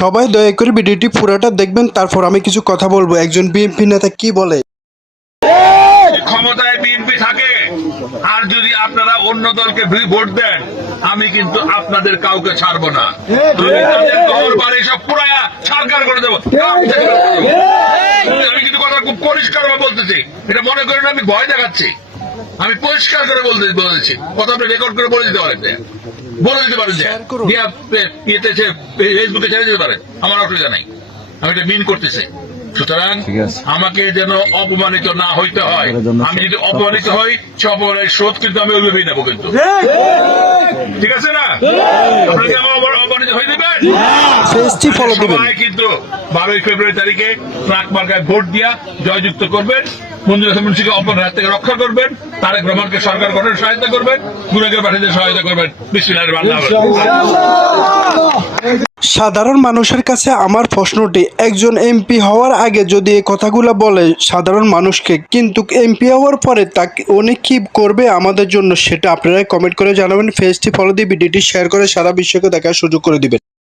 সবাই দয়া করে ভিডিওটি পুরোটা দেখবেন, তারপর আমি কিছু কথা বলবো। একজন বিএনপি নেতা কি বলে। ক্ষমতায় বিএনপি থাকে আর যদি আপনারা অন্য দলকে ভোট দেন, আমি কিন্তু আপনাদের কাউকে ছাড়বো না। আমি তাদের ঘর বাড়ি সব পুরায়া সরকার করে দেবো। আমি কিন্তু কথা খুব পরিষ্কার ভাবে বলতেছি, এটা মনে করেন আমি ভয় দেখাচ্ছি। আমি পরিষ্কার করে বলেছি, কথা আপনি রেকর্ড করে বলে দিতে পারেন, যে ফেসবুকে ছেড়ে দিতে পারেন, আমার অসুবিধা নাই। আমি এটা মিন করতেছি। সুতরাং আমাকে যেন অপমানিত না হইতে হয়। আমি যদি অপমানিত হই, সে অপমানের শোধ কিন্তু আমি ওইভাবেই নেবো। কিন্তু ঠিক আছে না? আপনাকে আমার অপমানিত হয়ে দেবেন। সবাই কিন্তু 12ই ফেব্রুয়ারি তারিখে ট্রাক মার্কায় ভোট দিয়া জয়যুক্ত করবেন। মঞ্জুর হাসান মুন্সিকে অপরাধ থেকে রক্ষা করবেন, তারেক রহমানকে সরকার গঠনের সহায়তা করবেন, গুণাগার প্রার্থীদের সহায়তা করবেন। বিসমিল্লাহির রহমানির রহিম। সাধারণ মানুষের কাছে আমার প্রশ্নটি, একজন এমপি হওয়ার আগে যদি এই কথাগুলো বলে সাধারণ মানুষকে, কিন্তু এমপি হওয়ার পরে তাকে উনি কি করবে আমাদের জন্য, সেটা আপনারা কমেন্ট করে জানাবেন। পেজটি ফলো দিয়ে ভিডিওটি শেয়ার করে সারা বিশ্বকে দেখার সুযোগ করে দিবেন।